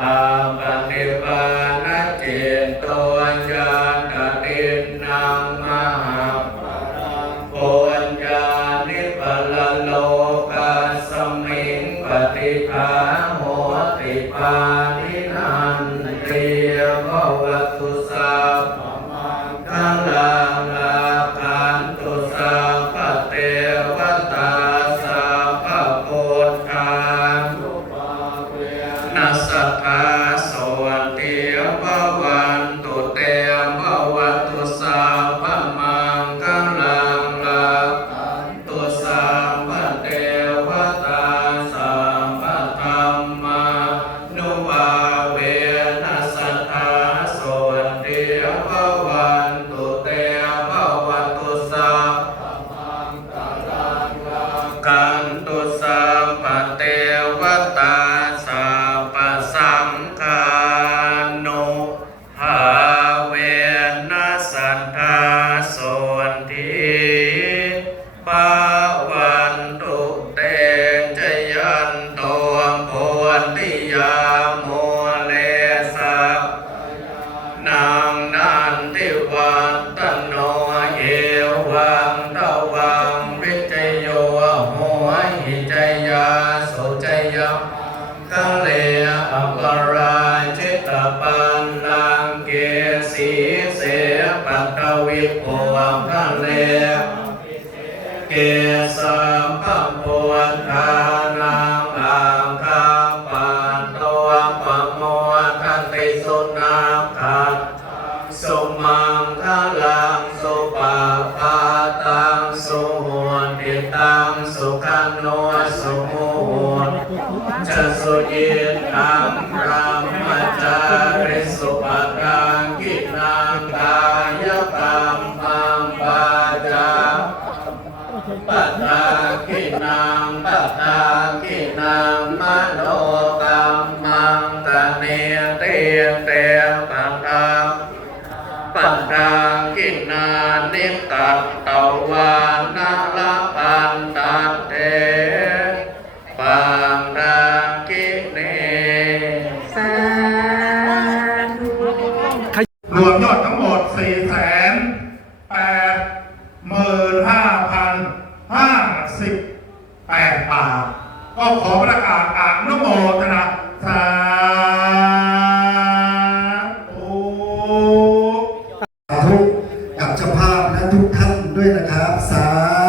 อาปฏิปานจิตตัวญาตตินังมหาปุญญาณิปลโลกัสมิงปฏิภาโหติปานินันติาโสทิปาวันตุเตจยันโตโพธิยาโมเลสัพนางนันทิวันตโนเอวังตวังวิจโยหัวหิจยาสุจยะกัเลอปรา ตตวิภูกัเลเกสัมปัมปวันทานังอังคาปันตัวปะโมทันติสุนาคัตสุมังคลังสุปาปาตังสุหวนติตังสุขันโนสุมุนจะสุยิตังระ ตปัตตาปัตตาคินานิตัตตวานาลปันตัตเตปังดาคิเนสาธุรวมยอดทั้งหมด4 8 5,058บาทก็ขอประกาศอ่านุโมทนา ทุกท่านด้วยนะครับ สา